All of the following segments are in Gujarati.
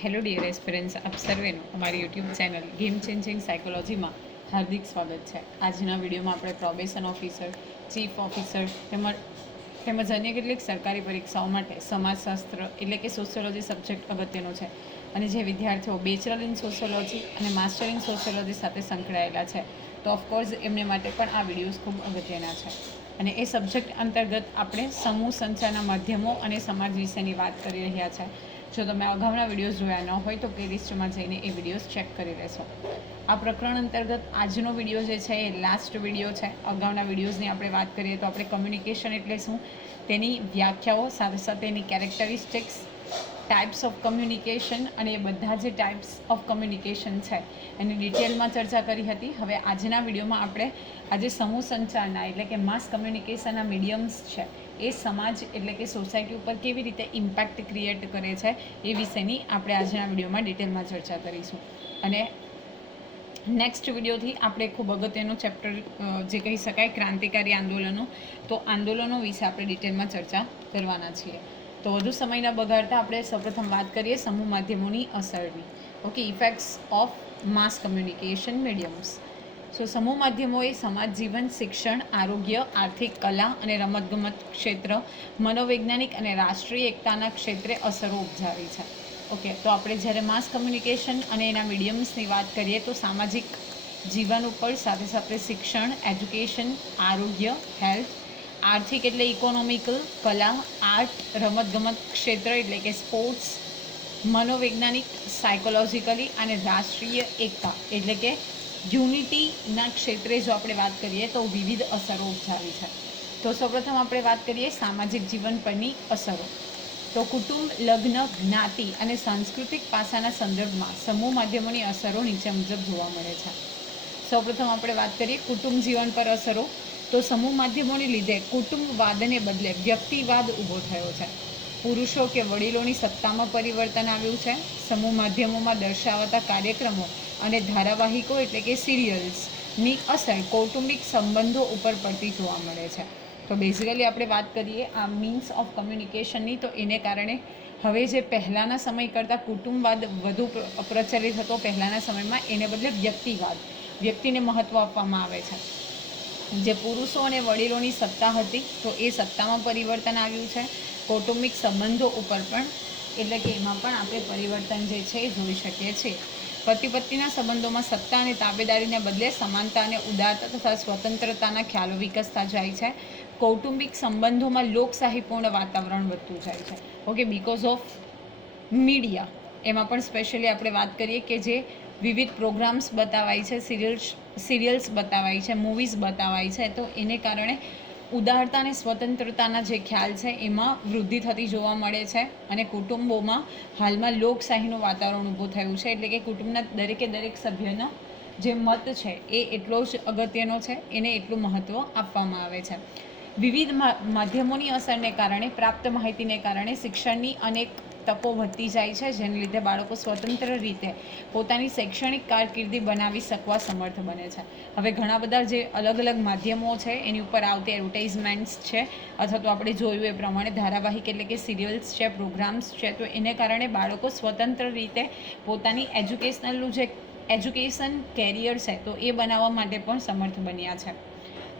હેલો ડિયર એસ્પિરન્ટ્સ, આપ સર્વેનું અમારી યુટ્યુબ ચેનલ ગેમ ચેન્જિંગ સાયકોલોજીમાં હાર્દિક સ્વાગત છે. આજના વિડીયોમાં આપણે પ્રોબેશન ઓફિસર, ચીફ ઓફિસર તેમજ અન્ય કેટલીક સરકારી પરીક્ષાઓ માટે સમાજશાસ્ત્ર એટલે કે સોશિયોલોજી સબ્જેક્ટ અગત્યનો છે અને જે વિદ્યાર્થીઓ બેચલર ઇન સોશિયોલોજી અને માસ્ટર ઇન સોશિયોલોજી સાથે સંકળાયેલા છે તો ઓફકોર્સ એમને માટે પણ આ વિડીયોઝ ખૂબ અગત્યના છે. અને એ સબ્જેક્ટ અંતર્ગત આપણે સમૂહ સંચારના માધ્યમો અને સમાજ વિશેની વાત કરી રહ્યા છે. જો તમે અગાઉના વિડીયોઝ જોયા ન હોય તો પ્લેલિસ્ટમાં જઈને એ વિડીયોઝ ચેક કરી લેશો. આ પ્રકરણ અંતર્ગત આજનો વિડીયો જે છે એ લાસ્ટ વિડીયો છે. અગાઉના વિડીયોઝની આપણે વાત કરીએ તો આપણે કમ્યુનિકેશન એટલે શું, તેની વ્યાખ્યાઓ, સાથે સાથે એની કેરેક્ટરિસ્ટિક્સ, ટાઈપ્સ ઓફ કમ્યુનિકેશન અને એ બધા જે ટાઈપ્સ ઓફ કમ્યુનિકેશન છે એની ડિટેલમાં ચર્ચા કરી હતી. હવે આજના વિડીયોમાં આપણે આજે સમૂહ સંચારના એટલે કે માસ કમ્યુનિકેશનના મીડિયમ્સ છે એ સમાજ એટલે કે સોસાયટી ઉપર કેવી રીતે ઇમ્પેક્ટ ક્રિએટ કરે છે એ વિશેની આપણે આજના વિડીયોમાં ડિટેલમાં ચર્ચા કરીશું. અને નેક્સ્ટ વિડીયોથી આપણે ખૂબ અગત્યનું ચેપ્ટર જે કહી શકાય ક્રાંતિકારી આંદોલનો, તો આંદોલનો વિશે આપણે ડિટેલમાં ચર્ચા કરવાના છીએ. તો વધુ સમયના બગાડતા આપણે સૌપ્રથમ વાત કરીએ સમૂહ માધ્યમોની અસરની. Okay, effects of mass communication mediums. સમૂહ માધ્યમો એ સમાજ જીવન, શિક્ષણ, આરોગ્ય, આર્થિક, કલા અને રમતગમત ક્ષેત્ર, મનોવૈજ્ઞાનિક અને રાષ્ટ્રીય એકતાના ક્ષેત્રે અસરો ઉપજાવી છે. ઓકે, તો આપણે જ્યારે માસ કમ્યુનિકેશન અને એના મીડિયમ્સની વાત કરીએ તો સામાજિક જીવન ઉપર, સાથે સાથે શિક્ષણ, એજ્યુકેશન, આરોગ્ય, હેલ્થ, આર્થિક એટલે ઇકોનોમિકલ, કલા, આર્ટ, રમતગમત ક્ષેત્ર એટલે કે સ્પોર્ટ્સ, મનોવૈજ્ઞાનિક, સાયકોલોજીકલી અને રાષ્ટ્રીય એકતા એટલે કે યુનિટીના ક્ષેત્રે જો આપણે વાત કરીએ તો વિવિધ અસરો ઉપજાવી છે. તો સૌપ્રથમ આપણે વાત કરીએ સામાજિક જીવન પરની અસરો. તો કુટુંબ, લગ્ન, જ્ઞાતિ અને સાંસ્કૃતિક પાસાના સંદર્ભમાં સમૂહ માધ્યમોની અસરો નીચે મુજબ જોવા મળે છે. સૌપ્રથમ આપણે વાત કરીએ કુટુંબ જીવન પર અસરો. તો સમૂહ માધ્યમોને લીધે કુટુંબવાદને બદલે વ્યક્તિવાદ ઊભો થયો છે. પુરુષો કે વડીલોની સત્તામાં પરિવર્તન આવ્યું છે. સમૂહ માધ્યમોમાં દર્શાવાતા કાર્યક્રમો અને ધારાવાહિકો એટલે કે સિરિયલ્સની અસર કૌટુંબિક સંબંધો ઉપર પડતી જોવા મળે છે. તો બેઝિકલી આપણે વાત કરીએ આ મીન્સ ઓફ કમ્યુનિકેશનની, તો એને કારણે હવે જે પહેલાંના સમય કરતાં કુટુંબવાદ વધુ પ્રચલિત હતો પહેલાંના સમયમાં, એને બદલે વ્યક્તિને મહત્ત્વ આપવામાં આવે છે. જે પુરુષો અને વડીલોની સત્તા હતી તો એ સત્તામાં પરિવર્તન આવ્યું છે. કૌટુંબિક સંબંધો ઉપર પણ એટલે કે એમાં પણ આપણે પરિવર્તન જે છે એ જોઈ શકીએ છીએ. પતિ પત્નીના સંબંધોમાં સત્તા અને તાબેદારીને બદલે સમાનતા અને ઉદારતા તથા સ્વતંત્રતાના ખ્યાલો વિકસતા જાય છે. કૌટુંબિક સંબંધોમાં લોકશાહીપૂર્ણ વાતાવરણ વધતું જાય છે. Okay, because of media. એમાં પણ સ્પેશિયલી આપણે વાત કરીએ કે જે વિવિધ પ્રોગ્રામ્સ બતાવાય છે, સિરિયલ્સ બતાવાય છે, મૂવીઝ બતાવાય છે, તો એને કારણે ઉદારતા અને સ્વતંત્રતાના જે ખ્યાલ છે એમાં વૃદ્ધિ થતી જોવા મળે છે. અને કુટુંબોમાં હાલમાં લોકશાહીનું વાતાવરણ ઊભું થયું છે. એટલે કે કુટુંબના દરેક સભ્યનો જે મત છે એ એટલો જ અગત્યનો છે, એને એટલું મહત્ત્વ આપવામાં આવે છે. વિવિધ માધ્યમોની અસરને કારણે, પ્રાપ્ત માહિતીને કારણે શિક્ષણની અનેક તકો વધતી જાય છે, જેને લીધે બાળકો સ્વતંત્ર રીતે પોતાની શૈક્ષણિક કારકિર્દી બનાવી શકવા સમર્થ બને છે. હવે ઘણા બધા જે અલગ અલગ માધ્યમો છે એની ઉપર આવતી એડવર્ટાઇઝમેન્ટ્સ છે અથવા તો આપણે જોયું એ પ્રમાણે ધારાવાહિક એટલે કે સિરિયલ્સ છે, પ્રોગ્રામ્સ છે, તો એને કારણે બાળકો સ્વતંત્ર રીતે પોતાની એજ્યુકેશન કેરિયર છે તો એ બનાવવા માટે પણ સમર્થ બન્યા છે.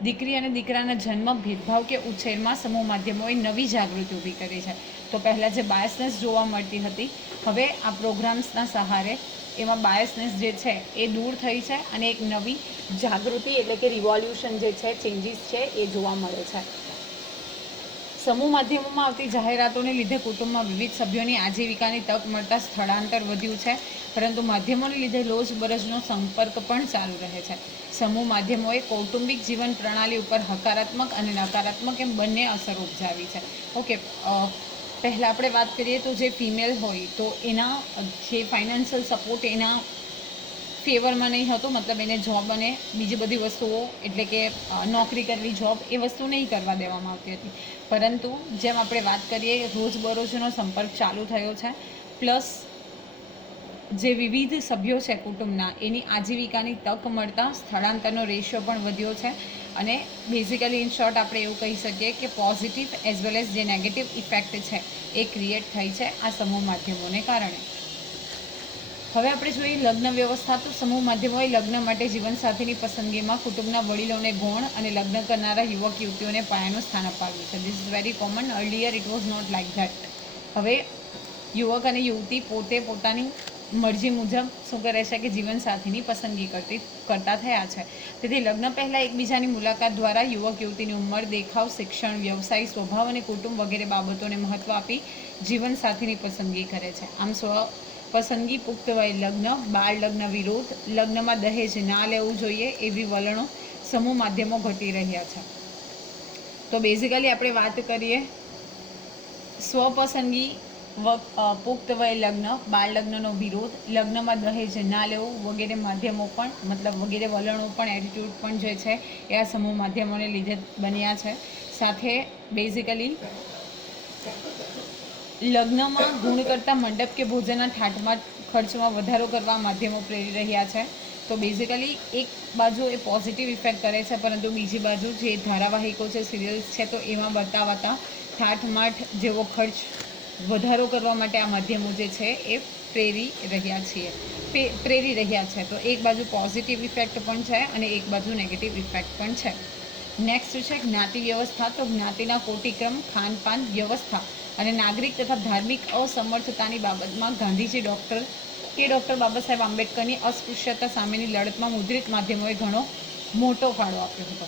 દીકરી અને દીકરાના જન્મ, ભેદભાવ કે ઉછેરમાં સમૂહ માધ્યમોએ નવી જાગૃતિ ઊભી કરી છે. તો પહેલાં જે બાયસનેસ જોવા મળતી હતી, હવે આ પ્રોગ્રામ્સના સહારે એમાં બાયસનેસ જે છે એ દૂર થઈ છે અને એક નવી જાગૃતિ એટલે કે રિવોલ્યુશન જે છે, ચેન્જીસ છે એ જોવા મળે છે. સમૂહ માધ્યમોમાં આવતી જાહેરાતોને લીધે કુટુંબમાં વિવિધ સભ્યોની આજીવિકાની તક મળતા સ્થળાંતર વધ્યું છે, પરંતુ માધ્યમોને લીધે રોજબરોજનો સંપર્ક પણ ચાલુ રહે છે. સમૂહ માધ્યમોએ કૌટુંબિક જીવન પ્રણાલી ઉપર હકારાત્મક અને નકારાત્મક એમ બંને અસર ઉપજાવી છે. ઓકે, પહેલાં આપણે વાત કરીએ તો જે ફિમેલ હોય તો એના જે ફાઇનાન્શિયલ સપોર્ટ એના ફેવરમાં નહીં હતો, મતલબ એને જોબ અને બીજી બધી વસ્તુઓ એટલે કે નોકરી કરવી, જોબ એ વસ્તુ નહીં કરવા દેવામાં આવતી હતી. પરંતુ જેમ આપણે વાત કરીએ રોજબરોજનો સંપર્ક ચાલુ થયો છે, પ્લસ જે વિવિધ સભ્યો છે કુટુંબના એની આજીવિકાની તક મળતા સ્થળાંતરનો રેશિયો પણ વધ્યો છે. અને બેઝિકલી ઇન શોર્ટ આપણે એવું કહી શકીએ કે પોઝિટિવ એઝ વેલ એઝ જે નેગેટિવ ઇફેક્ટ છે એ ક્રિએટ થઈ છે આ સમૂહ માધ્યમોને કારણે. હવે આપણે જોઈએ લગ્ન વ્યવસ્થા. તો સમૂહ માધ્યમોએ લગ્ન માટે જીવનસાથીની પસંદગીમાં કુટુંબના વડીલોને ગૌણ અને લગ્ન કરનારા યુવક યુવતીઓને પાયાનું સ્થાન અપાવ્યું છે. This is very common. Earlier it was not like that. હવે યુવક અને યુવતી પોતે પોતાની મરજી મુજબ શું કરે છે કે જીવનસાથીની પસંદગી કરતા થયા છે. તેથી લગ્ન પહેલાં એકબીજાની મુલાકાત દ્વારા યુવક યુવતીની ઉંમર, દેખાવ, શિક્ષણ, વ્યવસાય, સ્વભાવ અને કુટુંબ વગેરે બાબતોને મહત્ત્વ આપી જીવનસાથીની પસંદગી કરે છે. આમ પસંદગી, પુખ્ત વયે લગ્ન, બાળ લગ્ન વિરોધ, લગ્નમાં દહેજ ના લેવું જોઈએ એવી વલણો સમૂહ માધ્યમો ઘટી રહ્યા છે. તો બેઝિકલી આપણે વાત કરીએ સ્વપસંદગી, પુખ્ત વયે લગ્ન, બાળ લગ્નનો વિરોધ, લગ્નમાં દહેજ ના લેવું વગેરે માધ્યમો પણ વગેરે વલણો પણ એટીટ્યૂડ પણ જે છે એ આ સમૂહ માધ્યમોને લીધે બન્યા છે. સાથે બેઝિકલી લગ્નમાં ગુણ કરતાં મંડપ કે ભોજનના ઠાઠમાં ખર્ચમાં વધારો કરવા માધ્યમો પ્રેરી રહ્યા છે. તો બેઝિકલી એક બાજુ એ પોઝિટિવ ઇફેક્ટ કરે છે, પરંતુ બીજી બાજુ જે ધારાવાહિકો છે, સિરિયલ્સ છે, તો એમાં બતાવતા ઠાઠમાઠ જેવો ખર્ચ વધારો કરવા માટે આ માધ્યમો જે છે એ પ્રેરી રહ્યા છે. તો એક બાજુ પોઝિટિવ ઇફેક્ટ પણ છે અને એક બાજુ નેગેટિવ ઇફેક્ટ પણ છે. નેક્સ્ટ છે જ્ઞાતિ વ્યવસ્થા. તો જ્ઞાતિના કોટિક્રમ, ખાનપાન વ્યવસ્થા અને નાગરિક તથા ધાર્મિક અસમર્થતાની બાબતમાં ગાંધીજી ડૉક્ટર બાબા સાહેબ આંબેડકરની અસ્પૃશ્યતા સામેની લડતમાં મુદ્રિત માધ્યમોએ ઘણો મોટો ફાળો આપ્યો હતો.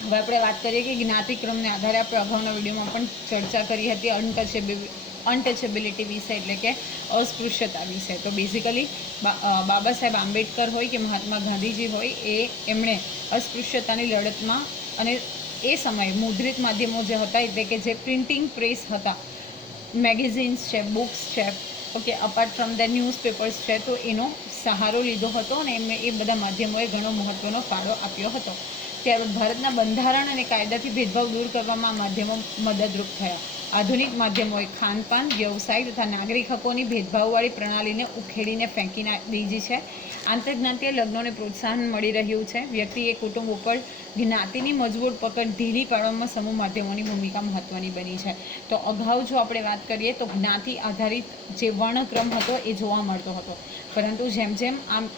હવે આપણે વાત કરીએ કે જ્ઞાતિક્રમને આધારે આપણે અગાઉના વિડીયોમાં પણ ચર્ચા કરી હતી અનટચેબિલિટી વિશે, એટલે કે અસ્પૃશ્યતા વિશે. તો બેઝિકલી બાબા સાહેબ આંબેડકર હોય કે મહાત્મા ગાંધીજી હોય એમણે અસ્પૃશ્યતાની લડતમાં અને એ સમયે મુદ્રિત માધ્યમો જે હતા, એટલે કે જે પ્રિન્ટિંગ પ્રેસ હતા, મેગેઝિન્સ છે, બુક્સ છે, okay, apart from the newspapers છે, તો એનો સહારો લીધો હતો અને એમને એ બધા માધ્યમોએ ઘણો મહત્ત્વનો ફાળો આપ્યો હતો. ત્યારબાદ ભારતના બંધારણ અને કાયદાથી ભેદભાવ દૂર કરવામાં આ માધ્યમો મદદરૂપ થયા. આધુનિક માધ્યમોએ ખાનપાન, વ્યવસાય તથા નાગરિક હકોની ભેદભાવવાળી પ્રણાલીને ઉખેડીને ફેંકી દીધી છે. આંતરજ્ઞાતીય લગ્નોને પ્રોત્સાહન મળી રહ્યું છે. વ્યક્તિએ કુટુંબ ઉપર જ્ઞાતિની મજબૂત પકડ ઢીલી પાડવામાં સમૂહ માધ્યમોની ભૂમિકા મહત્ત્વની બની છે. તો અગાઉ જો આપણે વાત કરીએ તો જ્ઞાતિ આધારિત જે વર્ણક્રમ હતો એ જોવા મળતો હતો, પરંતુ જેમ જેમ આમ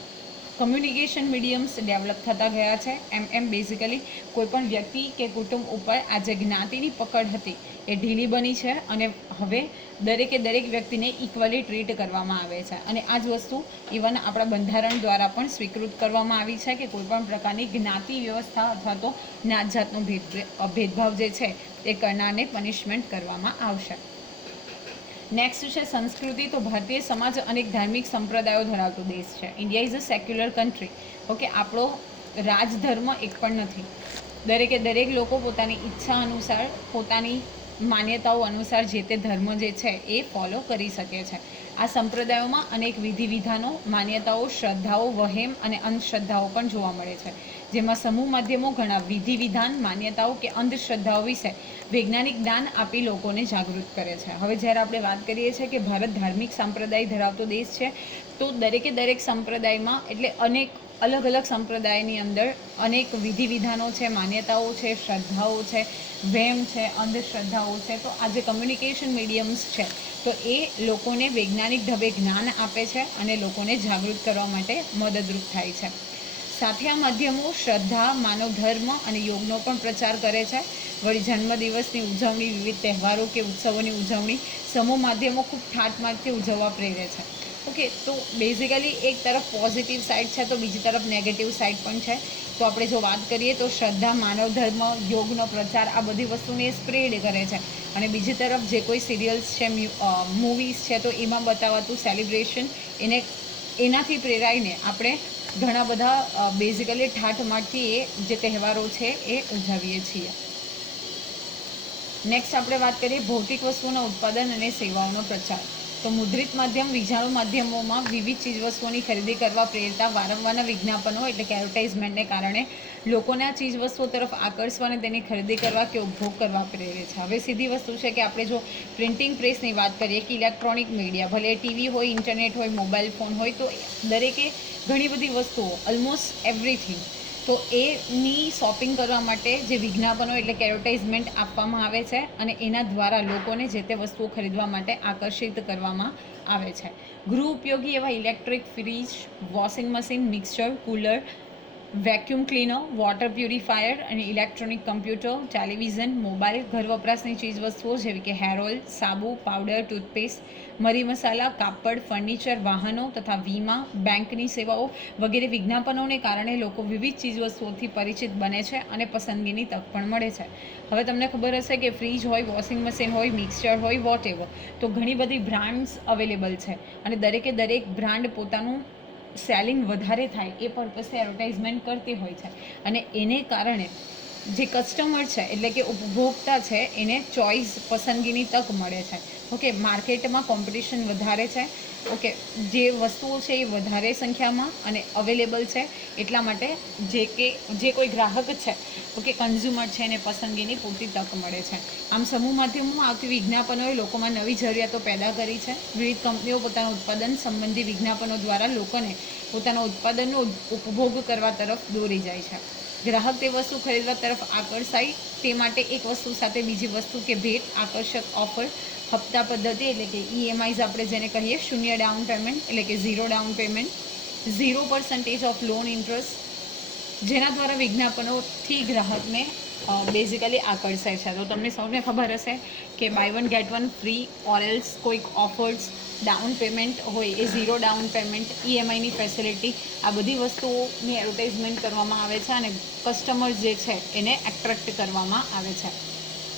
કમ્યુનિકેશન મીડિયમ્સ ડેવલપ થતા ગયા છે એમ બેઝિકલી કોઈપણ વ્યક્તિ કે કુટુંબ ઉપર આ જે જ્ઞાતિની પકડ હતી એ ઢીલી બની છે અને હવે દરેક વ્યક્તિને ઇક્વલી ટ્રીટ કરવામાં આવે છે. અને આ જ વસ્તુ ઇવન આપણા બંધારણ દ્વારા પણ સ્વીકૃત કરવામાં આવી છે કે કોઈપણ પ્રકારની જ્ઞાતિ વ્યવસ્થા અથવા તો નાતજાતનો ભેદભાવ જે છે એ કરનારને પનિશમેન્ટ કરવામાં આવશે. નેક્સ્ટ છે સંસ્કૃતિ. તો ભારતીય સમાજ અનેક ધાર્મિક સંપ્રદાયો ધરાવતો દેશ છે. India is a secular country. Okay, આપણો રાજધર્મ એક પણ નથી. દરેક લોકો પોતાની ઈચ્છા અનુસાર, પોતાની માન્યતાઓ અનુસાર જે તે ધર્મ જે છે એ ફોલો કરી શકે છે. આ સંપ્રદાયોમાં અનેક વિધિ વિધાનો, માન્યતાઓ, શ્રદ્ધાઓ, વહેમ અને અંધશ્રદ્ધાઓ પણ જોવા મળે છે. જેમાં સમૂહ માધ્યમો ઘણા વિધિ વિધાન, માન્યતાઓ કે અંધશ્રદ્ધાઓ વિશે વૈજ્ઞાનિક જ્ઞાન આપી લોકોને જાગૃત કરે છે. હવે જ્યારે આપણે વાત કરીએ છીએ કે ભારત ધાર્મિક સંપ્રદાય ધરાવતો દેશ છે, તો દરેક સંપ્રદાયમાં એટલે અનેક અલગ સંપ્રદાયની અંદર અનેક વિધિ વિધાનો છે, માન્યતાઓ છે, શ્રદ્ધાઓ છે, વહેમ છે, અંધશ્રદ્ધાઓ છે. તો આ જે કમ્યુનિકેશન મીડિયમ્સ છે તો એ લોકોને વૈજ્ઞાનિક ઢબે જ્ઞાન આપે છે અને લોકોને જાગૃત કરવા માટે મદદરૂપ થાય છે. સાથે આ માધ્યમો શ્રદ્ધા, માનવ ધર્મ અને યોગનો પણ પ્રચાર કરે છે. વળી જન્મદિવસની ઉજવણી, વિવિધ તહેવારો કે ઉત્સવોની ઉજવણી સમૂહ માધ્યમો ખૂબ ઠાઠમાઠથી ઉજવવા પ્રેરે છે. ઓકે, તો બેઝિકલી એક તરફ પોઝિટિવ સાઇડ છે તો બીજી તરફ નેગેટિવ સાઇડ પણ છે. તો આપણે જો વાત કરીએ તો શ્રદ્ધા, માનવ ધર્મ, યોગનો પ્રચાર આ બધી વસ્તુને સ્પ્રેડ કરે છે અને બીજી તરફ જે કોઈ સિરિયલ્સ છે, મૂવીઝ છે, તો એમાં બતાવાતું સેલિબ્રેશન એનાથી પ્રેરાઈને આપણે ઘણા બધા બેઝિકલી ઠાઠમાઠથી એ જે તહેવારો છે એ ઉજવીએ છીએ. નેક્સ્ટ આપણે વાત કરીએ ભૌતિક વસ્તુઓના ઉત્પાદન અને સેવાઓનો પ્રચાર. તો મુદ્રિત માધ્યમ વિજાણુ માધ્યમોમાં વિવિધ ચીજવસ્તુઓની ખરીદી કરવા પ્રેરતા વારંવારના વિજ્ઞાપનો એટલે કે એડવર્ટાઇઝમેન્ટને કારણે લોકોને આ ચીજવસ્તુઓ તરફ આકર્ષવા અને તેની ખરીદી કરવા કે ઉપભોગ કરવા પ્રેરે છે. હવે સીધી વસ્તુ છે કે આપણે જો પ્રિન્ટિંગ પ્રેસની વાત કરીએ કે ઇલેક્ટ્રોનિક મીડિયા, ભલે ટીવી હોય, ઇન્ટરનેટ હોય, મોબાઈલ ફોન હોય, તો દરેકે ઘણી બધી વસ્તુઓ, ઓલમોસ્ટ એવરીથિંગ તો એની શોપિંગ કરવા માટે જે વિજ્ઞાપનો એટલે કે એડવર્ટાઇઝમેન્ટ આપવામાં આવે છે અને એના દ્વારા લોકોને જે તે વસ્તુઓ ખરીદવા માટે આકર્ષિત કરવામાં આવે છે. ગૃહ ઉપયોગી એવા electric fridge, washing machine, mixer, cooler, vacuum cleaner, water purifier અને ઇલેક્ટ્રોનિક કમ્પ્યુટર, ટેલિવિઝન, મોબાઈલ, ઘર વપરાશની ચીજ વસ્તુઓ જેવી કે હેર ઓઇલ, સાબુ, પાવડર, ટૂથપેસ્ટ, મરી મસાલા, કાપડ, ફર્નિચર, વાહનો તથા વીમા, બેંકની સેવાઓ વગેરે વિજ્ઞાપનોને કારણે લોકો વિવિધ ચીજવસ્તુઓથી પરિચિત બને છે અને પસંદગીની તક પણ મળે છે. હવે તમને ખબર હશે કે ફ્રીજ હોય, વોશિંગ મશીન હોય, મિક્સચર હોય, વોટ એવર, તો ઘણી બધી બ્રાન્ડ્સ અવેલેબલ છે અને દરેક બ્રાન્ડ પોતાનું સેલિંગ વધારે થાય એ પર્પઝથી એડવર્ટાઇઝમેન્ટ કરતી હોય છે અને એને કારણે જે કસ્ટમર છે એટલે કે ઉપભોક્તા છે એને ચોઇસ પસંદગીની તક મળે છે. ઓકે, માર્કેટમાં કોમ્પિટિશન વધારે છે. ઓકે, જે વસ્તુઓ છે એ વધારે સંખ્યામાં અને અવેલેબલ છે એટલા માટે જે કોઈ ગ્રાહક છે, ઓકે, કન્ઝ્યુમર છે એને પસંદગીની પૂરતી તક મળે છે. આમ સમૂહ માધ્યમોમાં આવતી વિજ્ઞાપનોએ લોકોમાં નવી જરૂરિયાતો પેદા કરી છે. વિવિધ કંપનીઓ પોતાના ઉત્પાદન સંબંધી વિજ્ઞાપનો દ્વારા લોકોને પોતાના ઉત્પાદનનો ઉપભોગ કરવા તરફ દોરી જાય છે. ગ્રાહક તે વસ્તુ ખરીદવા તરફ આકર્ષાય તે માટે એક વસ્તુ સાથે બીજી વસ્તુ કે ભેટ, આકર્ષક ઓફર, હપ્તા પદ્ધતિ એટલે કે EMIs આપણે જેને કહીએ, શૂન્ય ડાઉન પેમેન્ટ એટલે કે 0 down payment, 0% of loan interest, જેના દ્વારા વિજ્ઞાપનોથી ગ્રાહકને બેઝિકલી આકર્ષાય છે. તો તમને સૌને ખબર હશે કે buy one get one free ઓરેલ્સ કોઈક ઓફર્સ, ડાઉન પેમેન્ટ હોય એ 0 ડાઉન પેમેન્ટ, EMIની ફેસિલિટી, આ બધી વસ્તુઓની એડવર્ટાઇઝમેન્ટ કરવામાં આવે છે અને કસ્ટમર જે છે એને એટ્રેક્ટ કરવામાં આવે છે.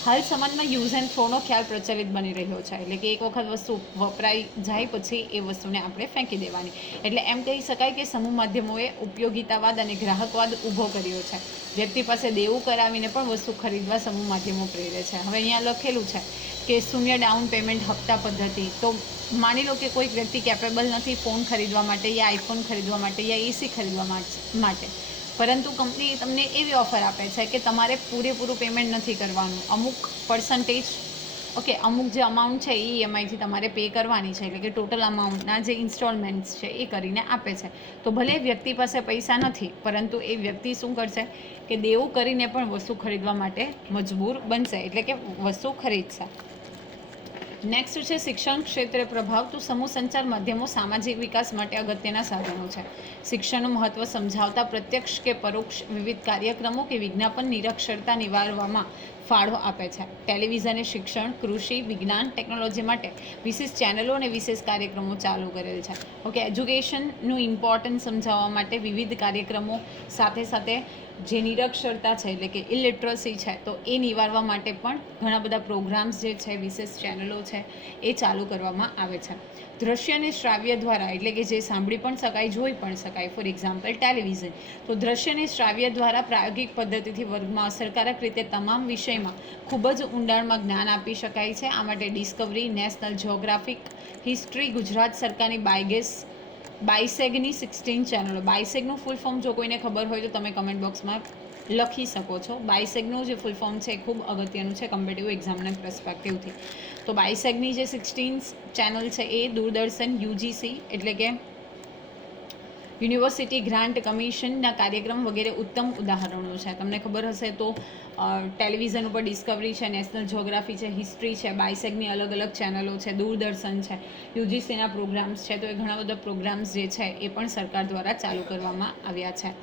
હાલ સમાજમાં યુઝ એન્ડ થ્રોનો ખ્યાલ પ્રચલિત બની રહ્યો છે એટલે કે એક વખત વસ્તુ વપરાઈ જાય પછી એ વસ્તુને આપણે ફેંકી દેવાની. એટલે એમ કહી શકાય કે સમૂહ માધ્યમોએ ઉપયોગિતાવાદ અને ગ્રાહકવાદ ઊભો કર્યો છે. વ્યક્તિ પાસે દેવું કરાવીને પણ વસ્તુ ખરીદવા સમૂહ માધ્યમો પ્રેરે છે. હવે અહીંયા લખેલું છે કે શૂન્ય ડાઉન પેમેન્ટ હપ્તા પદ્ધતિ. તો માની લો કે કોઈક વ્યક્તિ કેપેબલ નથી ફોન ખરીદવા માટે યા આઈફોન ખરીદવા માટે યા AC ખરીદવા માટે, પરંતુ કંપની તમને એવી ઓફર આપે છે કે તમારે પૂરેપૂરું પેમેન્ટ નથી કરવાનું, અમુક પર્સન્ટેજ, ઓકે, અમુક જે અમાઉન્ટ છે એ EMIથી તમારે પે કરવાની છે એટલે કે ટોટલ અમાઉન્ટના જે ઇન્સ્ટોલમેન્ટ્સ છે એ કરીને આપે છે. તો ભલે વ્યક્તિ પાસે પૈસા નથી પરંતુ એ વ્યક્તિ શું કરશે કે દેવું કરીને પણ વસ્તુ ખરીદવા માટે મજબૂર બનશે એટલે કે વસ્તુ ખરીદશે. નેક્સ્ટ છે શિક્ષણ ક્ષેત્રે પ્રભાવ. તો સમૂહ સંચાર માધ્યમો સામાજિક વિકાસ માટે અગત્યના સાધનો છે. શિક્ષણનું મહત્ત્વ સમજાવતા પ્રત્યક્ષ કે પરોક્ષ વિવિધ કાર્યક્રમો કે વિજ્ઞાપન નિરક્ષરતા નિવારવામાં ફાળો આપે છે. ટેલિવિઝને શિક્ષણ, કૃષિ, વિજ્ઞાન, ટેકનોલોજી માટે વિશેષ ચેનલો અને વિશેષ કાર્યક્રમો ચાલુ કરેલ છે. ઓકે, એજ્યુકેશનનું ઇમ્પોર્ટન્સ સમજાવવા માટે વિવિધ કાર્યક્રમો સાથે સાથે જે નિરક્ષરતા છે એટલે કે ઇલિટરસી છે તો એ નિવારવા માટે પણ ઘણા બધા પ્રોગ્રામ્સ જે છે, વિશેષ ચેનલો છે એ ચાલુ કરવામાં આવે છે. દ્રશ્ય અને શ્રાવ્ય દ્વારા એટલે કે જે સાંભળી પણ શકાય, જોઈ પણ શકાય, ફોર એક્ઝામ્પલ ટેલિવિઝન. તો દ્રશ્ય અને શ્રાવ્ય દ્વારા પ્રાયોગિક પદ્ધતિથી વર્ગમાં અસરકારક રીતે તમામ વિષયમાં ખૂબ જ ઊંડાણમાં જ્ઞાન આપી શકાય છે. આ માટે Discovery, national geographic, history, Gujarat સરકારની બાયસેગની 16 ચેનલો. બાયસેગનું ફૂલ ફોર્મ જો કોઈને ખબર હોય તો તમે કમેન્ટ બોક્સમાં લખી શકો છો. બાયસેગનું જે ફૂલ ફોર્મ છે એ ખૂબ અગત્યનું છે કમ્પેરેટિવ એક્ઝામના પર્સપેક્ટિવથી. તો બાયસેગની જે 16 ચેનલ છે એ દૂરદર્શન, UGC એટલે કે યુનિવર્સિટી ગ્રાન્ટ કમિશનના કાર્યક્રમ વગેરે ઉત્તમ ઉદાહરણો છે. તમને ખબર હશે તો ટેલિવિઝન ઉપર ડિસ્કવરી છે, નેશનલ જિયોગ્રાફી છે, હિસ્ટ્રી છે, બાયસેગની અલગ અલગ ચેનલો છે, દૂરદર્શન છે, UGCના પ્રોગ્રામ્સ છે. તો એ ઘણા બધા પ્રોગ્રામ્સ જે છે એ પણ સરકાર દ્વારા ચાલુ કરવામાં આવ્યા છે.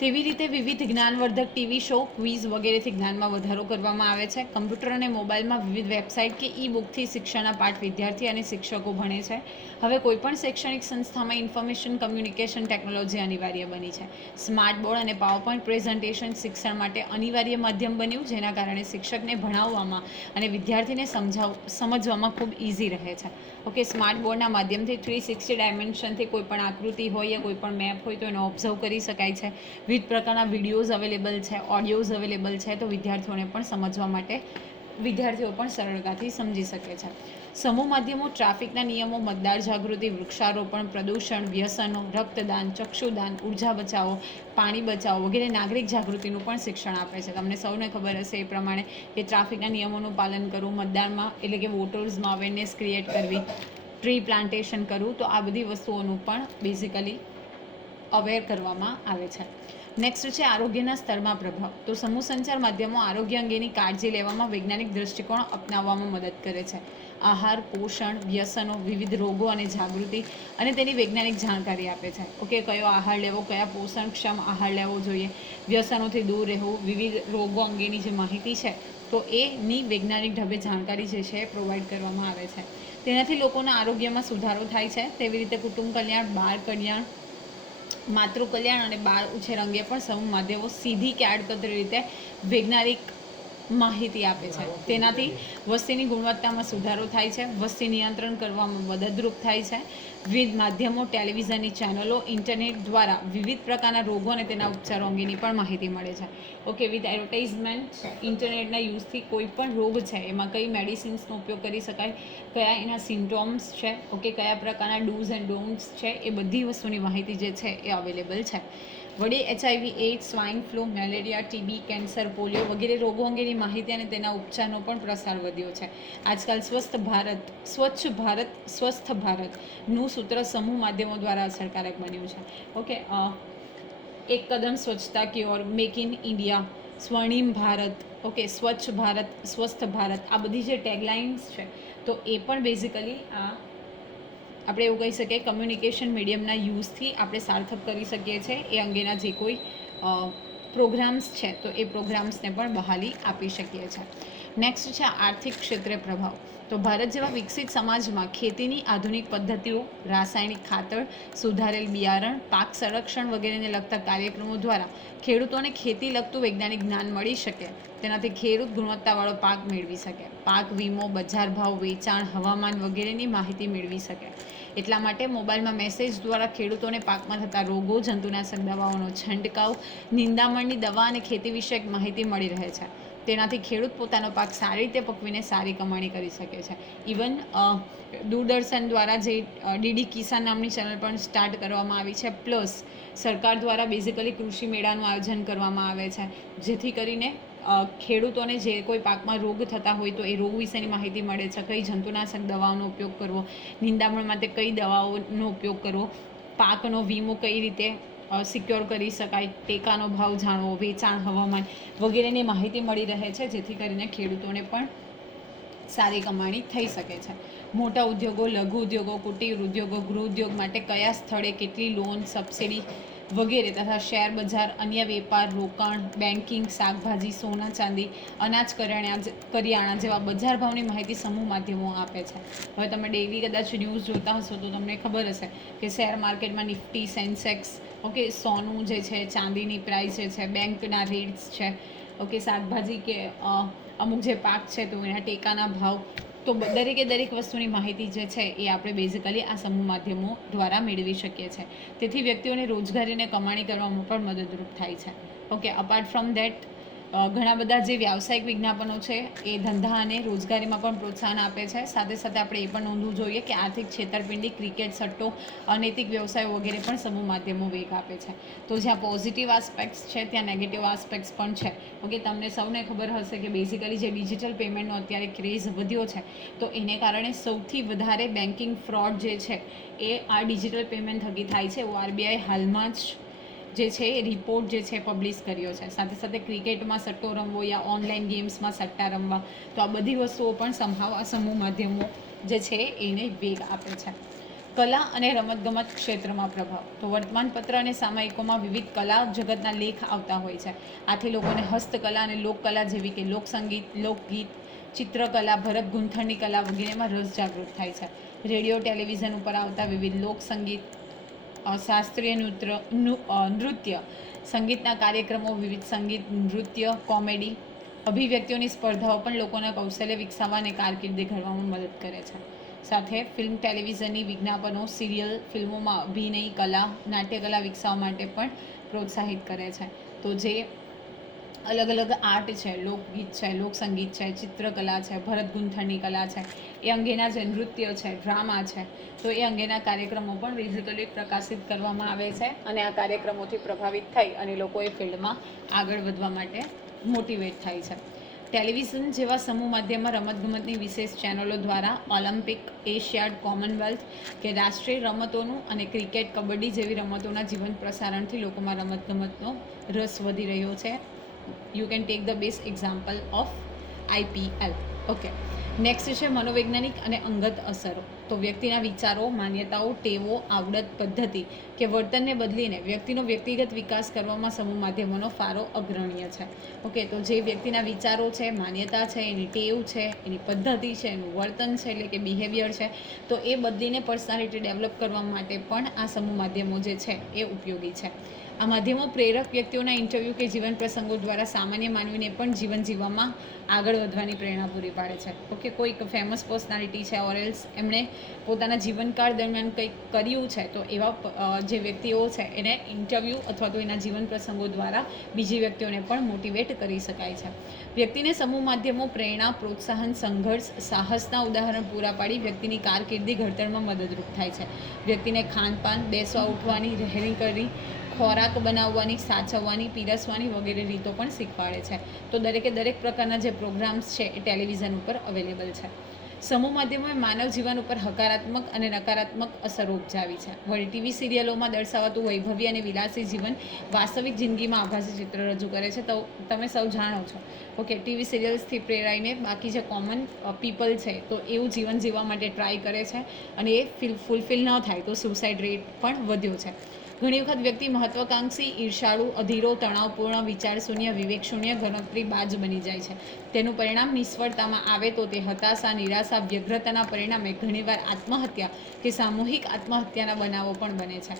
તેવી રીતે વિવિધ જ્ઞાનવર્ધક ટીવી શો, ક્વિઝ વગેરેથી જ્ઞાનમાં વધારો કરવામાં આવે છે. કમ્પ્યુટર અને મોબાઈલમાં વિવિધ વેબસાઇટ કે ઈ-બુકથી શિક્ષણના પાઠ વિદ્યાર્થી અને શિક્ષકો ભણે છે. હવે કોઈપણ શૈક્ષણિક સંસ્થામાં ઇન્ફોર્મેશન કમ્યુનિકેશન ટેકનોલોજી અનિવાર્ય બની છે. સ્માર્ટ બોર્ડ અને પાવરપોઈન્ટ પ્રેઝન્ટેશન શિક્ષણ માટે અનિવાર્ય માધ્યમ બન્યું, જેના કારણે શિક્ષકને ભણાવવામાં અને વિદ્યાર્થીને સમજવામાં ખૂબ ઇઝી રહે છે. ઓકે, સ્માર્ટ બોર્ડના માધ્યમથી 360 ડાયમેન્શનથી કોઈપણ આકૃતિ હોય યા કોઈપણ મેપ હોય તો એને ઓબ્ઝર્વ કરી શકાય છે. વિવિધ પ્રકારના વિડીયોઝ અવેલેબલ છે, ઓડિયોઝ અવેલેબલ છે, તો વિદ્યાર્થીઓને પણ સમજવા માટે વિદ્યાર્થીઓ પણ સરળતાથી સમજી શકે છે. સમૂહ માધ્યમો ટ્રાફિકના નિયમો, મતદાર જાગૃતિ, વૃક્ષારોપણ, પ્રદૂષણ, વ્યસનો, રક્તદાન, ચક્ષુદાન, ઉર્જા બચાવો, પાણી બચાવો વગેરે નાગરિક જાગૃતિનું પણ શિક્ષણ આપે છે. તમને સૌને ખબર હશે એ પ્રમાણે કે ટ્રાફિકના નિયમોનું પાલન કરવું, મતદાનમાં એટલે કે વોટર્સમાં અવેરનેસ ક્રિએટ કરવી, ટ્રી પ્લાન્ટેશન કરવું, તો આ બધી વસ્તુઓનું પણ બેઝિકલી અવેર કરવામાં આવે છે. નેક્સ્ટ છે આરોગ્યના સ્તરમાં પ્રભાવ. તો સમૂહ સંચાર માધ્યમો આરોગ્ય અંગેની કાળજી લેવામાં વૈજ્ઞાનિક દૃષ્ટિકોણ અપનાવવામાં મદદ કરે છે. આહાર, પોષણ, વ્યસનો, વિવિધ રોગો અને જાગૃતિ અને તેની વૈજ્ઞાનિક જાણકારી આપે છે. ઓકે, કયો આહાર લેવો, કયા પોષણક્ષમ આહાર લેવો જોઈએ, વ્યસનોથી દૂર રહેવું, વિવિધ રોગો અંગેની જે માહિતી છે તો એની વૈજ્ઞાનિક ઢબે જાણકારી જે છે એ પ્રોવાઈડ કરવામાં આવે છે. તેનાથી લોકોના આરોગ્યમાં સુધારો થાય છે. તેવી રીતે કુટુંબ કલ્યાણ, બાળ કલ્યાણ, માતૃ કલ્યાણ અને બાળ ઉછેર અંગે પણ સમૂહ માધ્યમો સીધી કે આડકતરી રીતે વૈજ્ઞાનિક માહિતી આપે છે. તેનાથી વસ્તીની ગુણવત્તામાં સુધારો થાય છે, વસ્તી નિયંત્રણ કરવામાં મદદરૂપ થાય છે. વિવિધ માધ્યમો, ટેલિવિઝનની ચેનલો, ઇન્ટરનેટ દ્વારા વિવિધ પ્રકારના રોગો અને તેના ઉપચારો અંગેની પણ માહિતી મળે છે. ઓકે, વિથ એડવર્ટાઇઝમેન્ટ, ઇન્ટરનેટના યુઝથી કોઈ પણ રોગ છે એમાં કઈ મેડિસિન્સનો ઉપયોગ કરી શકાય, કયા એના સિમ્ટોમ્સ છે, ઓકે, કયા પ્રકારના ડૂઝ એન્ડ ડોન્ટ્સ છે, એ બધી વસ્તુની માહિતી જે છે એ અવેલેબલ છે. વળી HIV, AIDS, swine flu, malaria, TB, cancer, polio વગેરે રોગો અંગેની માહિતી અને તેના ઉપચારનો પણ પ્રસાર વધ્યો છે. આજકાલ સ્વસ્થ ભારત, સ્વસ્થ ભારતનું સૂત્ર સમૂહ માધ્યમો દ્વારા અસરકારક બન્યું છે. ઓકે, એક કદમ સ્વચ્છતા की ओर, make in India, Swarnim Bharat, okay, સ્વચ્છ ભારત, સ્વસ્થ ભારત, આ બધી જે ટેગલાઇન્સ છે તો એ પણ બેઝિકલી આપણે એવું કહી શકીએ કમ્યુનિકેશન મીડિયમના યુઝથી આપણે સાર્થક કરી શકીએ છીએ. એ અંગેના જે કોઈ પ્રોગ્રામ્સ છે તો એ પ્રોગ્રામ્સને પણ બહાલી આપી શકીએ છીએ. નેક્સ્ટ છે આર્થિક ક્ષેત્રે પ્રભાવ. તો ભારત જેવા વિકસિત સમાજમાં ખેતીની આધુનિક પદ્ધતિઓ, રાસાયણિક ખાતર, સુધારેલ બિયારણ, પાક સંરક્ષણ વગેરેને લગતા કાર્યક્રમો દ્વારા ખેડૂતોને ખેતી લગતું વૈજ્ઞાનિક જ્ઞાન મળી શકે. તેનાથી ખેડૂત ગુણવત્તાવાળો પાક મેળવી શકે, પાક વીમો, બજાર ભાવ, વેચાણ, હવામાન વગેરેની માહિતી મેળવી શકે. એટલા માટે મોબાઈલમાં મેસેજ દ્વારા ખેડૂતોને પાકમાં થતા રોગો, જંતુનાશક દવાઓનો છંટકાવ, નિંદામણની દવા અને ખેતી વિષયક માહિતી મળી રહે છે. તેનાથી ખેડૂત પોતાનો પાક સારી રીતે પકવીને સારી કમાણી કરી શકે છે. ઇવન દૂરદર્શન દ્વારા જે DD કિસાન નામની ચેનલ પણ સ્ટાર્ટ કરવામાં આવી છે, પ્લસ સરકાર દ્વારા બેઝિકલી કૃષિ મેળાનું આયોજન કરવામાં આવે છે, જેથી કરીને ખેડૂતોને જે કોઈ પાકમાં રોગ થતા હોય તો એ રોગ વિશેની માહિતી મળે છે, કઈ જંતુનાશક દવાઓનો ઉપયોગ કરવો, નિંદામણ માટે કઈ દવાઓનો ઉપયોગ કરવો, પાકનો વીમો કઈ રીતે સિક્યોર કરી શકાય, ટેકાનો ભાવ જાણવો, વેચાણ, હવામાન વગેરેની માહિતી મળી રહે છે, જેથી કરીને ખેડૂતોને પણ સારી કમાણી થઈ શકે છે. મોટા ઉદ્યોગો, લઘુ ઉદ્યોગો, કુટીર ઉદ્યોગો, ગૃહ ઉદ્યોગ માટે કયા સ્થળે કેટલી લોન, સબસિડી વગેરે તથા શેર બજાર, અન્ય વેપાર, રોકાણ, બેન્કિંગ, શાકભાજી, સોના ચાંદી, અનાજ, કરિયાણા જેવા બજાર ભાવની માહિતી સમૂહ માધ્યમો આપે છે. હવે તમે ડેઈલી કદાચ ન્યૂઝ જોતા હશો તો તમને ખબર હશે કે શેર માર્કેટમાં નિફ્ટી, સેન્સેક્સ, ઓકે, સોનું જે છે, ચાંદીની પ્રાઇસ જે છે, બેંકના રેટ્સ છે, ઓકે, શાકભાજી કે અમુક જે પાક છે તો એના ટેકાના ભાવ, તો દરેક વસ્તુની માહિતી જે છે એ આપણે બેઝિકલી આ સમૂહ માધ્યમો દ્વારા મેળવી શકીએ છીએ. તેથી વ્યક્તિઓને રોજગારી અને કમાણી કરવામાં પણ મદદરૂપ થાય છે. ઓકે, અપાર્ટ ફ્રોમ દેટ ઘણા બધા જે વ્યાવસાયિક વિજ્ઞાપનો છે એ ધંધા અને રોજગારીમાં પણ પ્રોત્સાહન આપે છે. સાથે સાથે આપણે એ પણ નોંધવું જોઈએ કે આર્થિક છેતરપિંડી, ક્રિકેટ, સટ્ટો, અનૈતિક વ્યવસાયો વગેરે પણ સમૂહ માધ્યમો વેગ આપે છે. તો જ્યાં પોઝિટિવ આસ્પેક્ટ્સ છે ત્યાં નેગેટિવ આસ્પેક્ટ્સ પણ છે. ઓકે, તમને સૌને ખબર હશે કે બેઝિકલી જે ડિજિટલ પેમેન્ટનો અત્યારે ક્રેઝ વધ્યો છે તો એને કારણે સૌથી વધારે બેન્કિંગ ફ્રોડ જે છે એ આ ડિજિટલ પેમેન્ટ થકી થાય છે. એવું RBI હાલમાં જ જે છે એ રિપોર્ટ જે છે પબ્લિશ કર્યો છે. સાથે સાથે ક્રિકેટમાં સટ્ટો રમવો યા ઓનલાઈન ગેમ્સમાં સટ્ટા રમવા, તો આ બધી વસ્તુઓ પણ સંભાવ આ સમૂહ માધ્યમો જે છે એને વેગ આપે છે. કલા અને રમતગમત ક્ષેત્રમાં પ્રભાવ. તો વર્તમાનપત્ર અને સામયિકોમાં વિવિધ કલા જગતના લેખ આવતા હોય છે. આથી લોકોને હસ્તકલા અને લોકકલા જેવી કે લોકસંગીત, લોકગીત, ચિત્રકલા, ભરત ગૂંથણની કલા વગેરેમાં રસ જાગૃત થાય છે. રેડિયો, ટેલિવિઝન ઉપર આવતા વિવિધ લોકસંગીત, શાસ્ત્રીય નૃત્ય, સંગીતના કાર્યક્રમો, વિવિધ સંગીત, નૃત્ય, કોમેડી, અભિવ્યક્તિઓની સ્પર્ધાઓ પણ લોકોના કૌશલ્ય વિકસાવવા અને કારકિર્દી ઘડવામાં મદદ કરે છે. સાથે ફિલ્મ, ટેલિવિઝનની વિજ્ઞાપનો, સિરિયલ, ફિલ્મોમાં અભિનય કલા, નાટ્યકલા વિકસાવવા માટે પણ પ્રોત્સાહિત કરે છે. તો જે અલગ અલગ આર્ટ છે, લોકગીત છે, લોકસંગીત છે, ચિત્રકલા છે, ભરત ગૂંથણની કલા છે, એ અંગેના જે નૃત્ય છે, ડ્રામા છે, તો એ અંગેના કાર્યક્રમો પણ બેઝિકલી પ્રકાશિત કરવામાં આવે છે અને આ કાર્યક્રમોથી પ્રભાવિત થઈ અને લોકો એ ફિલ્ડમાં આગળ વધવા માટે મોટિવેટ થાય છે. ટેલિવિઝન જેવા સમૂહ માધ્યમમાં રમતગમતની વિશેષ ચેનલો દ્વારા ઓલિમ્પિક, એશિયાડ, કોમનવેલ્થ કે રાષ્ટ્રીય રમતોનું અને ક્રિકેટ, કબડ્ડી જેવી રમતોના જીવંત પ્રસારણથી લોકોમાં રમતગમતનો રસ વધી રહ્યો છે. You can take the best example of IPL. Okay, next છે મનોવૈજ્ઞાનિક અને અંગત અસરો. તો વ્યક્તિના વિચારો, માન્યતાઓ, ટેવો, આવડત, પદ્ધતિ કે વર્તનને બદલીને વ્યક્તિનો વ્યક્તિગત વિકાસ કરવામાં સમૂહ માધ્યમોનો ફાળો અગ્રણીય છે. ઓકે, તો જે વ્યક્તિના વિચારો છે, માન્યતા છે, એની ટેવ છે, એની પદ્ધતિ છે, એનું વર્તન છે એટલે કે બિહેવિયર છે, તો એ બદલીને પર્સનાલિટી ડેવલપ કરવા માટે પણ આ સમૂહ માધ્યમો જે છે એ ઉપયોગી છે. આ માધ્યમો પ્રેરક વ્યક્તિઓના ઇન્ટરવ્યૂ કે જીવન પ્રસંગો દ્વારા સામાન્ય માનવીને પણ જીવન જીવવામાં આગળ વધવાની પ્રેરણા પૂરી પાડે છે. ઓકે, કોઈક ફેમસ પર્સનાલિટી છે ઓર એલ્સ એમણે પોતાના જીવનકાળ દરમિયાન કંઈક કર્યું છે, તો એવા જે વ્યક્તિઓ છે એને ઇન્ટરવ્યૂ અથવા તો એના જીવન પ્રસંગો દ્વારા બીજી વ્યક્તિઓને પણ મોટિવેટ કરી શકાય છે. વ્યક્તિને સમૂહ માધ્યમો પ્રેરણા, પ્રોત્સાહન, સંઘર્ષ, સાહસના ઉદાહરણ પૂરા પાડી વ્યક્તિની કારકિર્દી ઘડતરમાં મદદરૂપ થાય છે. વ્યક્તિને ખાનપાન, બેસવા ઉઠવાની, રહેણી કરવી, ખોરાક બનાવવાની, સાચવવાની, પીરસવાની વગેરે રીતો પણ શીખવાડે છે. તો દરેક પ્રકારના જે પ્રોગ્રામ્સ છે એ ટેલિવિઝન ઉપર અવેલેબલ છે. સમૂહ માધ્યમોએ માનવ જીવન ઉપર હકારાત્મક અને નકારાત્મક અસરો ઉપજાવી છે. વળી ટીવી સિરિયલોમાં દર્શાવાતું વૈભવી અને વિલાસી જીવન વાસ્તવિક જિંદગીમાં આભાસી ચિત્ર રજૂ કરે છે. તો તમે સૌ જાણો છો, ઓકે, ટીવી સિરિયલ્સથી પ્રેરાઈને બાકી જે કોમન પીપલ છે તો એવું જીવન જીવવા માટે ટ્રાય કરે છે અને એ ફૂલફિલ ન થાય તો સુસાઇડ રેટ પણ વધ્યો છે. ઘણી વખત વ્યક્તિ મહત્વાકાંક્ષી, ઈર્ષાળુ, અધીરો, તણાવપૂર્ણ, વિચારશૂન્ય, વિવેકશૂન્ય, ગણતરીબાજ બની જાય છે. તેનું પરિણામ નિષ્ફળતામાં આવે તો તે હતાશા, નિરાશા, વ્યગ્રતાના પરિણામે ઘણીવાર આત્મહત્યા કે સામૂહિક આત્મહત્યાના બનાવો પણ બને છે.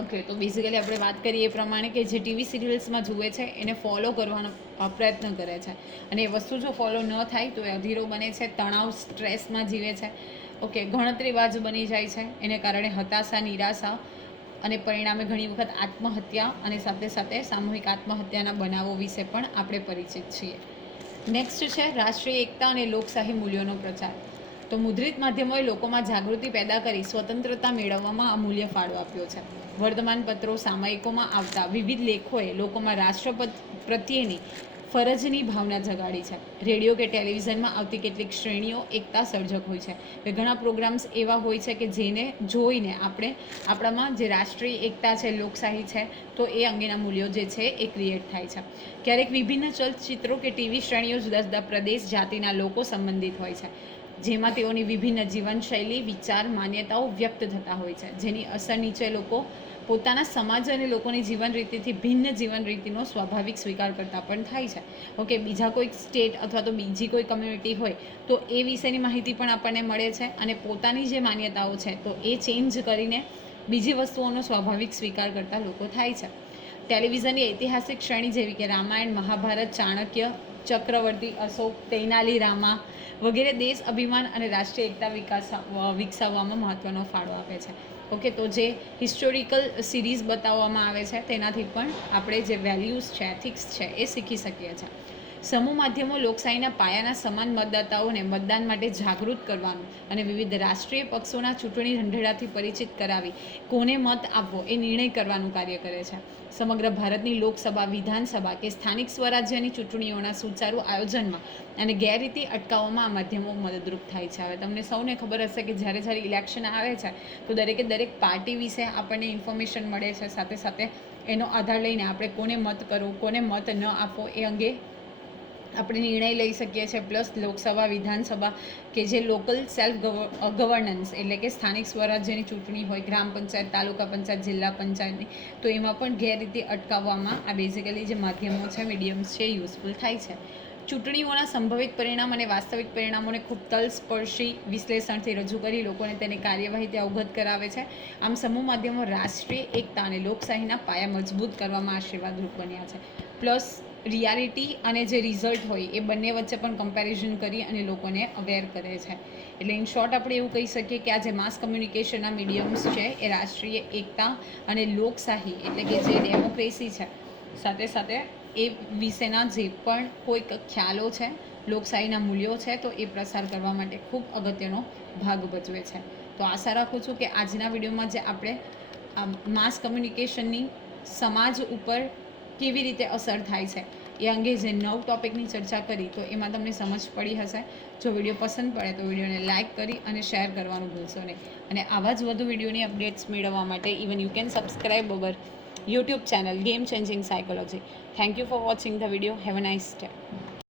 ઓકે, તો બેઝિકલી આપણે વાત કરીએ એ પ્રમાણે કે જે ટીવી સિરિયલ્સમાં જુએ છે એને ફોલો કરવાનો પ્રયત્ન કરે છે અને એ વસ્તુ જો ફોલો ન થાય તો એ અધીરો બને છે, તણાવ, સ્ટ્રેસમાં જીવે છે. ઓકે, ગણતરીબાજ બની જાય છે, એને કારણે હતાશા, નિરાશા અને પરિણામે ઘણી વખત આત્મહત્યા અને સાથે સાથે સામૂહિક આત્મહત્યાના બનાવો વિશે પણ આપણે પરિચિત છીએ. નેક્સ્ટ છે રાષ્ટ્રીય એકતા અને લોકશાહી મૂલ્યોનો પ્રચાર. તો મુદ્રિત માધ્યમોએ લોકોમાં જાગૃતિ પેદા કરી સ્વતંત્રતા મેળવવામાં અમૂલ્ય ફાળો આપ્યો છે. વર્તમાનપત્રો, સામયિકોમાં આવતા વિવિધ લેખોએ લોકોમાં રાષ્ટ્ર પ્રત્યેની ફરજની ભાવના જગાડી છે. રેડિયો કે ટેલિવિઝનમાં આવતી કેટલીક શ્રેણીઓ એકતા સર્જક હોય છે. ઘણા પ્રોગ્રામ્સ એવા હોય છે કે જેને જોઈને આપણામાં જે રાષ્ટ્રીય એકતા છે, લોકશાહી છે, તો એ અંગેના મૂલ્યો જે છે એ ક્રિએટ થાય છે. ક્યારેક વિભિન્ન ચલચિત્રો કે ટીવી શ્રેણીઓ જુદા જુદા પ્રદેશ, જાતિના લોકો સંબંધિત હોય છે, જેમાં તેઓની વિભિન્ન જીવનશૈલી, વિચાર, માન્યતાઓ વ્યક્ત થતા હોય છે, જેની અસર નીચે લોકો પોતાના સમાજ અને લોકોની જીવન રીતિથી ભિન્ન જીવન રીતિનો સ્વાભાવિક સ્વીકાર કરતા પણ થાય છે. ઓકે, બીજા કોઈ સ્ટેટ અથવા તો બીજી કોઈ કમ્યુનિટી હોય તો એ વિશેની માહિતી પણ આપણને મળે છે અને પોતાની જે માન્યતાઓ છે તો એ ચેન્જ કરીને બીજી વસ્તુઓનો સ્વાભાવિક સ્વીકાર કરતા લોકો થાય છે. ટેલિવિઝનની ઐતિહાસિક શ્રેણી જેવી કે રામાયણ, મહાભારત, ચાણક્ય, ચક્રવર્તી અશોક, તૈનાલી રામા વગેરે દેશ અભિમાન અને રાષ્ટ્રીય એકતા વિકસાવવામાં મહત્ત્વનો ફાળો આપે છે. ઓકે, તો જે હિસ્ટોરિકલ સિરીઝ બતાવવામાં આવે છે તેનાથી પણ આપણે જે વેલ્યુઝ છે, એથિક્સ છે એ શીખી શકીએ છીએ. સમૂહ માધ્યમો લોકશાહીના પાયાના સમાન મતદાતાઓને મતદાન માટે જાગૃત કરવાનું અને વિવિધ રાષ્ટ્રીય પક્ષોના ચૂંટણી ઢંઢેરાથી પરિચિત કરાવી કોને મત આપવો એ નિર્ણય કરવાનું કાર્ય કરે છે. સમગ્ર ભારતની લોકસભા, વિધાનસભા કે સ્થાનિક સ્વરાજ્યની ચૂંટણીઓના સુચારુ આયોજનમાં અને ગેરરીતિ અટકાવવામાં આ માધ્યમો મદદરૂપ થાય છે. હવે તમને સૌને ખબર હશે કે જ્યારે ઇલેક્શન આવે છે તો દરેક પાર્ટી વિશે આપણને ઇન્ફોર્મેશન મળે છે, સાથે સાથે એનો આધાર લઈને આપણે કોને મત કરવો, કોને મત ન આપવો એ અંગે આપણે નિર્ણય લઈ શકીએ છીએ. પ્લસ લોકસભા, વિધાનસભા કે જે લોકલ સેલ્ફ ગવર્નન્સ એટલે કે સ્થાનિક સ્વરાજ્યની ચૂંટણી હોય, ગ્રામ પંચાયત, તાલુકા પંચાયત, જિલ્લા પંચાયતની, તો એમાં પણ ગેરરીતિ અટકાવવામાં આ બેઝિકલી જે માધ્યમો છે, મીડિયમ્સ છે, યુઝફુલ થાય છે. ચૂંટણીઓના સંભવિત પરિણામ અને વાસ્તવિક પરિણામોને ખૂબ તલસ્પર્શી વિશ્લેષણથી રજૂ કરી લોકોને તેની કાર્યવાહીથી અવગત કરાવે છે. આમ સમૂહ માધ્યમો રાષ્ટ્રીય એકતા અને લોકશાહીના પાયા મજબૂત કરવામાં આશીર્વાદરૂપ બન્યા છે. પ્લસ રિયાલિટી અને જે રિઝલ્ટ હોય એ બંને વચ્ચે પણ કમ્પેરિઝન કરી અને લોકોને અવેર કરે છે. એટલે ઇન શોર્ટ આપણે એવું કહી શકીએ કે આ જે માસ કમ્યુનિકેશનના મીડિયમ્સ છે એ રાષ્ટ્રીય એકતા અને લોકશાહી એટલે કે જે ડેમોક્રેસી છે, સાથે સાથે એ વિશેના જે પણ કોઈક ખ્યાલો છે, લોકશાહીના મૂલ્યો છે, તો એ પ્રસાર કરવા માટે ખૂબ અગત્યનો ભાગ ભજવે છે. તો આશા રાખું છું કે આજના વિડીયોમાં જે આપણે માસ કમ્યુનિકેશનની સમાજ ઉપર કેવી રીતે અસર થાય છે એ અંગે જે 9 ટોપિકની ચર્ચા કરી તો એમાં તમને સમજ પડી હશે. જો વિડીયો પસંદ પડે તો વિડીયોને લાઇક કરી અને શેર કરવાનું ભૂલશો નહીં. અને આવા જ વધુ વિડીયોની અપડેટ્સ મેળવવા માટે even you can subscribe hour YouTube channel Game Changing Psychology. Thank you for watching the video. Have a nice day.